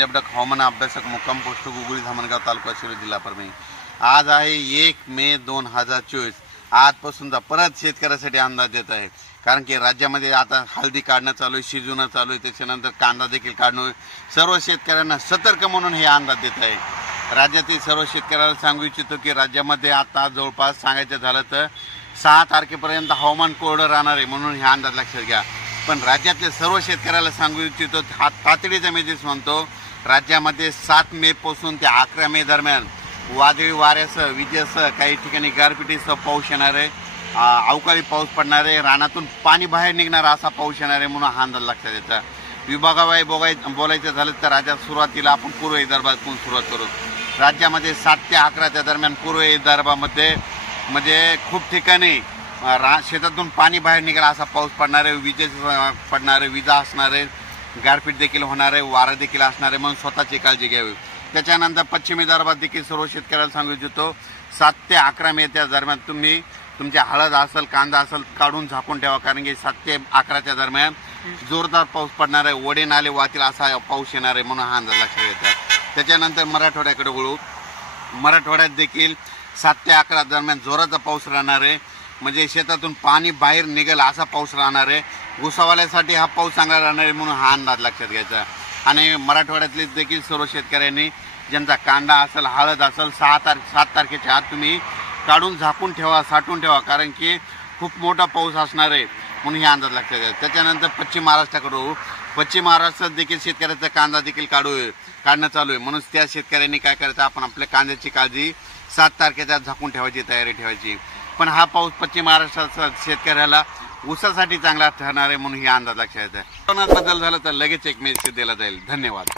पंजाब हवामान अभ्यासक मुक्काम पोस्ट गुगळी धामणगाव तालुका शिरोळ जिल्हा परभणी। आज आहे 1 मे 2024। आजपासून परत शेतकऱ्यासाठी अंदाज देत आहे, कारण की राज्यामध्ये आता हळदी काढणं चालू आहे, शिजवणं चालू आहे, त्याच्यानंतर कांदा देखील काढणं। सर्व शेतकऱ्यांना सतर्क म्हणून हे अंदाज देत आहे। राज्यातील सर्व शेतकऱ्यांना सांगू इच्छितो की राज्यामध्ये आता जवळपास सांगायचं झालं तर 6 तारखेपर्यंत हवामान कोरडं राहणार आहे, म्हणून हे अंदाज लक्षात घ्या। पण राज्यातले सर्व शेतकऱ्याला सांगू इच्छितो, हा तातडीचा मेसेज म्हणतो, राज्यामध्ये 7 मे पासून ते 11 मे दरम्यान वादळी वाऱ्यासह विजेसह काही ठिकाणी गारपिटीसह पाऊस येणार आहे, अवकाळी पाऊस पडणार आहे, रानातून पाणी बाहेर निघणार असा पाऊस येणार आहे, म्हणून हा अंदाज लक्षात येतो। विभागावाई बोलायचं झालं तर राज्यात सुरुवातीला आपण पूर्व विदर्भातून सुरुवात करू। राज्यामध्ये 7 ते 11च्या दरम्यान पूर्व विदर्भामध्ये म्हणजे खूप ठिकाणी शेतातून पाणी बाहेर निघाला असा पाऊस पडणार आहे, विजेस पडणार आहे, विजा असणार आहे, गारपीट देखील होणार आहे, वारा देखील असणार आहे, म्हणून स्वतःची काळजी घ्यावी। त्याच्यानंतर पश्चिम विदर्भात देखील सर्व शेतकऱ्याला सांगू इच्छितो, 7 ते 11 मे त्या दरम्यान तुम्ही तुमच्या हळद असेल, कांदा असेल काढून झाकून ठेवा, कारण की 7 ते 11च्या दरम्यान जोरदार पाऊस पडणार आहे, ओढे नाले वाहतील असा पाऊस येणार आहे, म्हणून हा अंदाज लक्षात येतात। त्याच्यानंतर मराठवाड्याकडे वळू। मराठवाड्यात देखील 7 ते 11 दरम्यान जोराचा पाऊस राहणार आहे, म्हणजे शेतातून पाणी बाहेर निघेल असा पाऊस राहणार आहे। ऊसावाल्यासाठी हा पाऊस चांगला राहणार आहे, म्हणून हा अंदाज लक्षात घ्यायचा। आणि मराठवाड्यातले देखील सर्व शेतकऱ्यांनी ज्यांचा कांदा असेल, हळद असेल, 7 तारखेच्या आत तुम्ही काढून झाकून ठेवा, साठवून ठेवा, कारण की खूप मोठा पाऊस असणार आहे, म्हणून हे अंदाज लक्षात घ्यायचा। त्याच्यानंतर पश्चिम महाराष्ट्राकडे पश्चिम महाराष्ट्रात देखील शेतकऱ्याचा कांदा देखील काढणं चालू आहे, म्हणून त्या शेतकऱ्यांनी काय करायचं, आपण आपल्या कांद्याची काळजी 7 तारखेच्या झाकून ठेवायची, तयारी ठेवायची। पण हा पाऊस पश्चिम महाराष्ट्राचा शेतकऱ्याला ऊसासाठी चांगला ठरणार आहे, म्हणून हे अंदाज लक्षात येतो। बदल झाला तर लगेच एक मेसेज दिला जाईल। धन्यवाद।